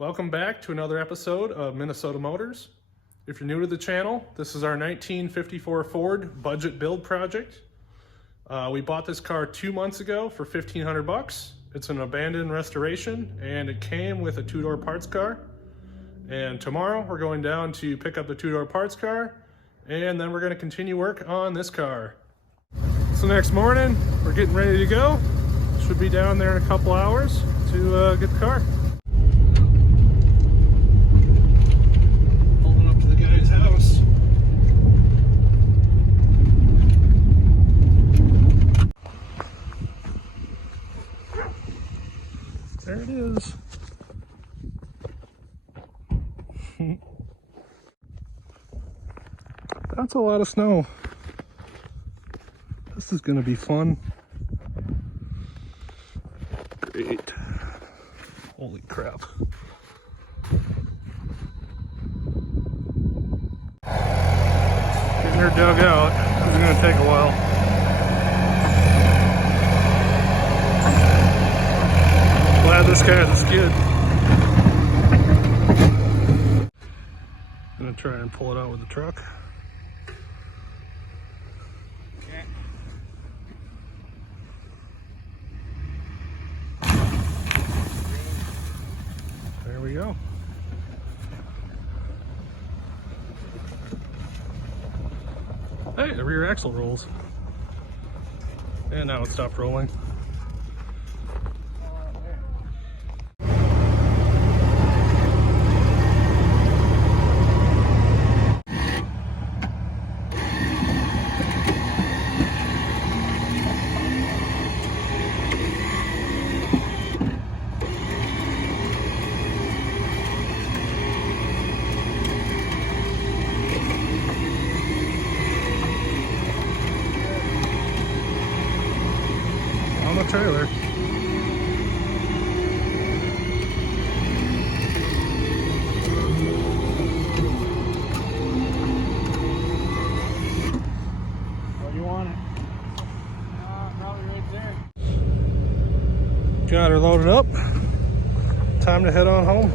Welcome back to another episode of Minnesota Motors. If you're new to the channel, this is our 1954 Ford budget build project. We bought this car 2 months ago for $1,500. It's an abandoned restoration and it came with a two-door parts car. And tomorrow we're going down to pick up the two-door parts car and then we're going to continue work on this car. So next morning, we're getting ready to go. Should be down there in a couple hours to get the car. There it is. That's a lot of snow. This is gonna be fun. Great. Holy crap. Getting her dug out. It's gonna take a while. Glad this guy has a skid. I'm gonna try and pull it out with the truck. Okay. There we go. Hey, the rear axle rolls. And now it stopped rolling. On the trailer. Where do you want it? Probably right there. Got her loaded up. Time to head on home.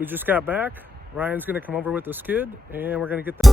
We just got back. Ryan's gonna come over with the skid and we're gonna get that.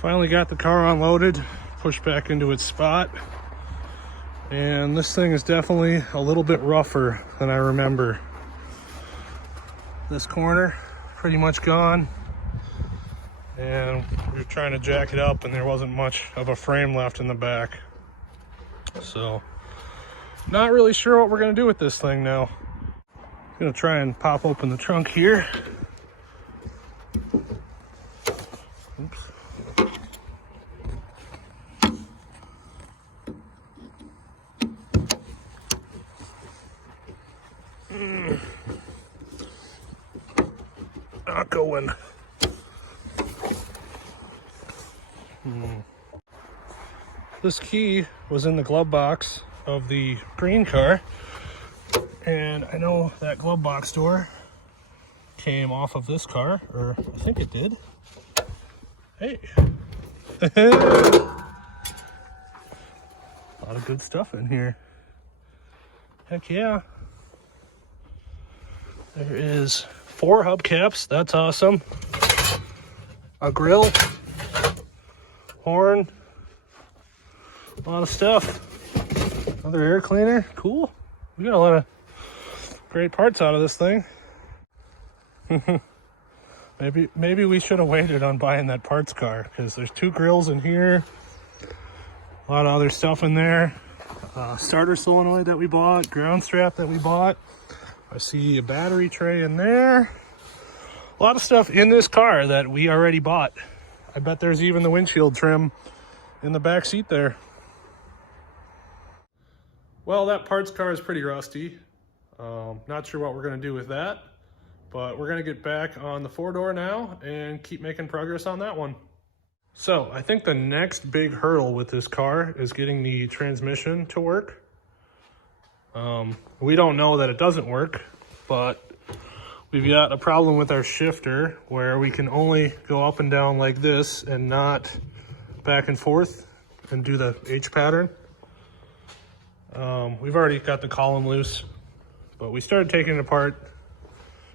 Finally got the car unloaded, pushed back into its spot, and this thing is definitely a little bit rougher than I remember. This corner pretty much gone, and we were trying to jack it up and there wasn't much of a frame left in the back. So not really sure what we're gonna do with this thing now. Gonna try and pop open the trunk here. Oops. Not going. This key was in the glove box of the green car, and I know that glove box door came off of this car, or I think it did. Hey. A lot of good stuff in here. Heck yeah. There is 4 hubcaps, that's awesome. A grill, horn, a lot of stuff. Another air cleaner, cool. We got a lot of great parts out of this thing. Maybe we should have waited on buying that parts car, because there's 2 grills in here, a lot of other stuff in there. Starter solenoid that we bought, ground strap that we bought, I see a battery tray in there. A lot of stuff in this car that we already bought. I bet there's even the windshield trim in the back seat there. Well, that parts car is pretty rusty. Not sure what we're gonna do with that, but we're gonna get back on the 4-door now and keep making progress on that one. So I think the next big hurdle with this car is getting the transmission to work. We don't know that it doesn't work, but we've got a problem with our shifter where we can only go up and down like this and not back and forth and do the H pattern. We've already got the column loose, but we started taking it apart,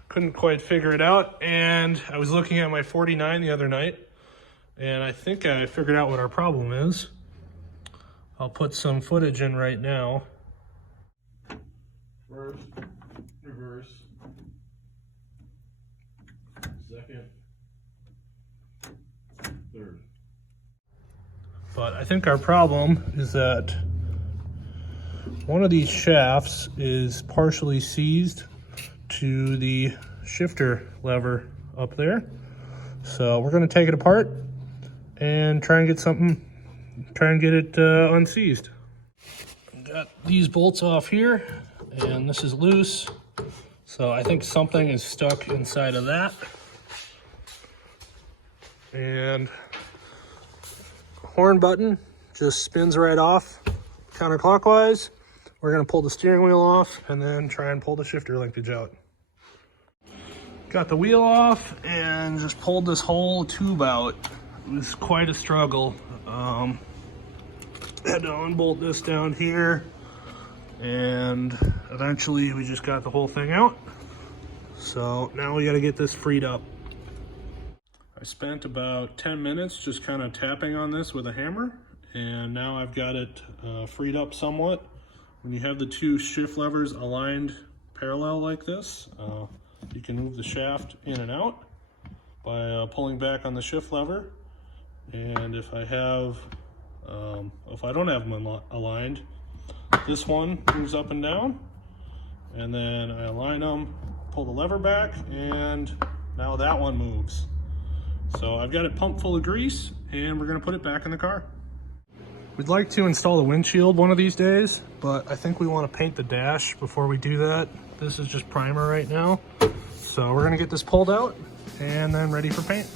couldn't quite figure it out, and I was looking at my 49 the other night, and I think I figured out what our problem is. I'll put some footage in right now. First, reverse, second, third. But I think our problem is that one of these shafts is partially seized to the shifter lever up there. So we're gonna take it apart and try and get it unseized. Got these bolts off here, and this is loose. So I think something is stuck inside of that. And horn button just spins right off counterclockwise. We're gonna pull the steering wheel off and then try and pull the shifter linkage out. Got the wheel off and just pulled this whole tube out. It was quite a struggle. Had to unbolt this down here, and eventually we just got the whole thing out. So now we gotta get this freed up. I spent about 10 minutes just kind of tapping on this with a hammer, and now I've got it freed up somewhat. When you have the two shift levers aligned parallel like this, you can move the shaft in and out by pulling back on the shift lever. And if I don't have them aligned, this one moves up and down, and then I align them, pull the lever back, and now that one moves. So I've got it pumped full of grease, and we're gonna put it back in the car. We'd like to install the windshield one of these days, but I think we want to paint the dash before we do that. This is just primer right now. So we're gonna get this pulled out and then ready for paint.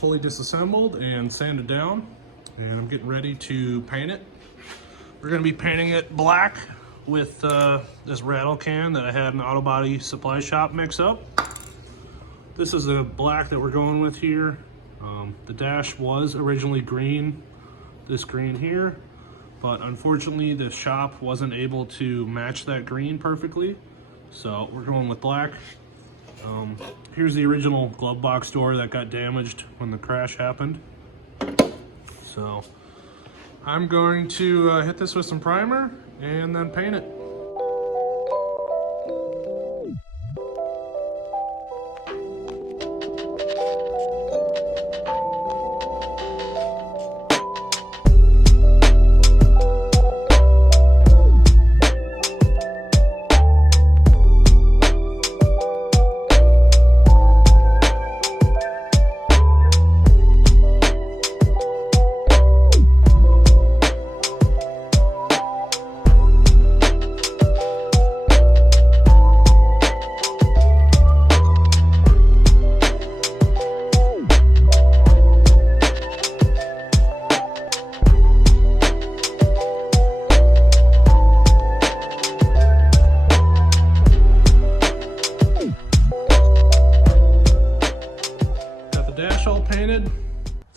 Fully disassembled and sanded down, and I'm getting ready to paint it. We're going to be painting it black with this rattle can that I had an auto body supply shop mix up. This is the black that we're going with here. The dash was originally green, this green here, but unfortunately the shop wasn't able to match that green perfectly, so we're going with black. Here's the original glove box door that got damaged when the crash happened. So I'm going to hit this with some primer and then paint it.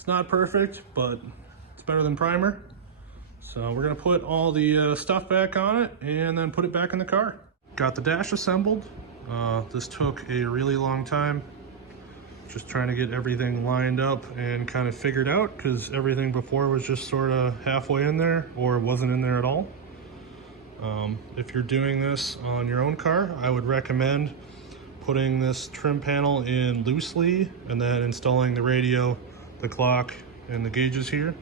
not perfect, but it's better than primer. So we're gonna put all the stuff back on it and then put it back in the car. Got the dash assembled. This took a really long time. Just trying to get everything lined up and kind of figured out, because everything before was just sort of halfway in there or wasn't in there at all. If you're doing this on your own car, I would recommend putting this trim panel in loosely and then installing the radio, the clock, and the gauges here,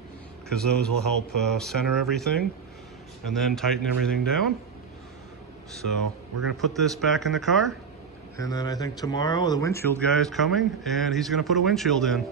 because those will help center everything and then tighten everything down. So we're gonna put this back in the car, and then I think tomorrow the windshield guy is coming and he's gonna put a windshield in.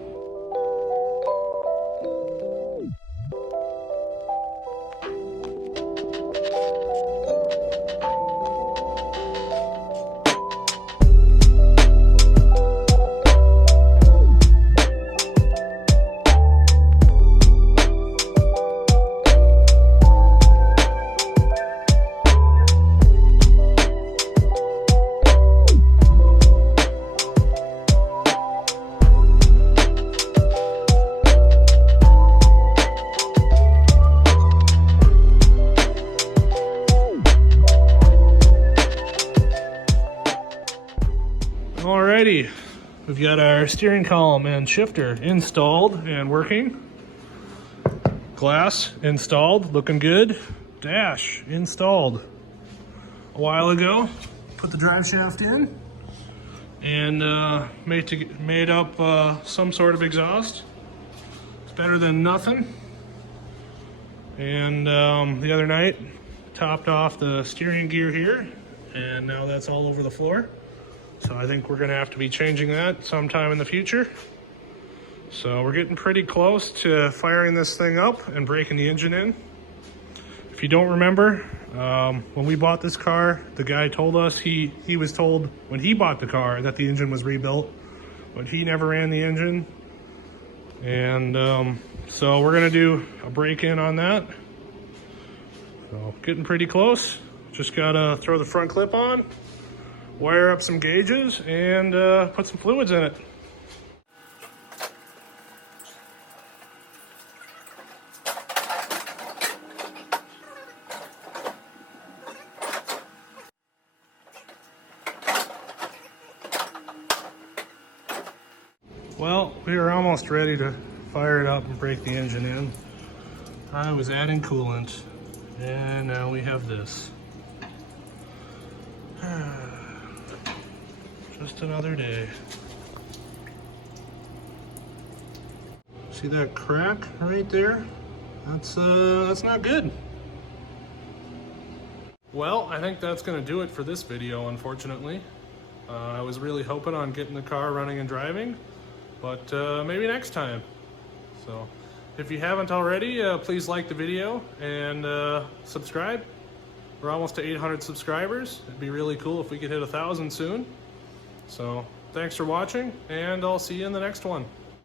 Alrighty, we've got our steering column and shifter installed and working. Glass installed, looking good. Dash installed a while ago. Put the drive shaft in and made up some sort of exhaust. It's better than nothing. And the other night, topped off the steering gear here, and now that's all over the floor. So I think we're gonna have to be changing that sometime in the future. So we're getting pretty close to firing this thing up and breaking the engine in. If you don't remember, when we bought this car, the guy told us he was told when he bought the car that the engine was rebuilt, but he never ran the engine. And so we're gonna do a break-in on that. So getting pretty close. Just gotta throw the front clip on, wire up some gauges, and put some fluids in it. Well, we were almost ready to fire it up and break the engine in. I was adding coolant, and now we have this. Just another day. See that crack right there? That's not good. Well, I think that's gonna do it for this video, unfortunately. I was really hoping on getting the car running and driving, but maybe next time. So if you haven't already, please like the video and subscribe. We're almost to 800 subscribers. It'd be really cool if we could hit 1,000 soon. So thanks for watching, and I'll see you in the next one.